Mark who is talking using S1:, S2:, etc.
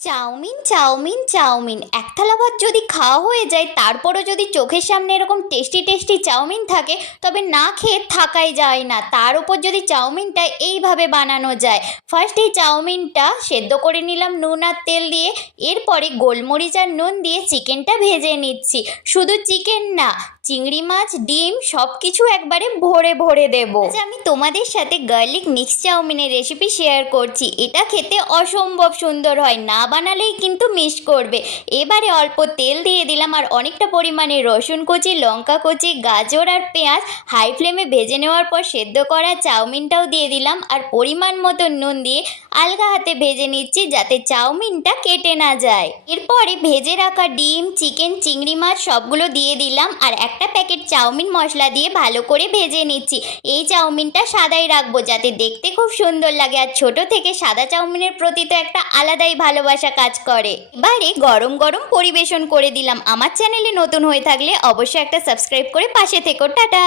S1: Chowmein chowmein chowmein. এক থালা ভাত যদি খাওয়া হয়ে যায়, তারপরও যদি চোখের সামনে এরকম টেস্টি টেস্টি চাউমিন থাকে, তবে না খেয়ে থাকাই যায় না। তার উপর যদি চাউমিনটা এইভাবে বানানো যায় ফার্স্ট এই চাউমিনটা সেদ্ধ করে নিলাম নুন আর তেল দিয়ে, এরপরে গোলমরিচ আর নুন দিয়ে চিকেনটা ভেজে নিচ্ছি। শুধু চিকেন না চিংড়ি মাছ, ডিম সব কিছু একবারে ভরে ভরে দেব। আজ আমি তোমাদের সাথে গার্লিক মিক্স চাউমিনের রেসিপি শেয়ার করছি। এটা খেতে অসম্ভব সুন্দর হয়, না বানালেই কিন্তু মিস করবে। এবারে অল্প তেল দিয়ে দিলাম আর অনেকটা পরিমাণে রসুন কুচি, লঙ্কা কুচি, গাজর আর পেঁয়াজ হাই ফ্লেমে ভেজে নেওয়ার পর সেদ্ধ করা চাউমিনটাও দিয়ে দিলাম আর পরিমাণ মতো নুন দিয়ে আলগা হাতে ভেজে নিচ্ছি যাতে চাউমিনটা কেটে না যায়। এরপরে ভেজে রাখা ডিম, চিকেন, চিংড়ি মাছ সবগুলো দিয়ে দিলাম আর একটা প্যাকেট চাউমিন মশলা দিয়ে ভালো করে ভেজে নিচ্ছি। এই চাউমিনটা সাদাই রাখব যাতে দেখতে খুব সুন্দর লাগে আর ছোট থেকে সাদা চাউমিনের প্রতি তো একটা আলাদাই ভালোবাসা কাজ করে। এবারে গরম গরম পরিবেশন করে দিলাম। আমার চ্যানেলে নতুন হয়ে থাকলে অবশ্যই একটা সাবস্ক্রাইব করে পাশে থেকো। টাটা!